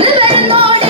Lord,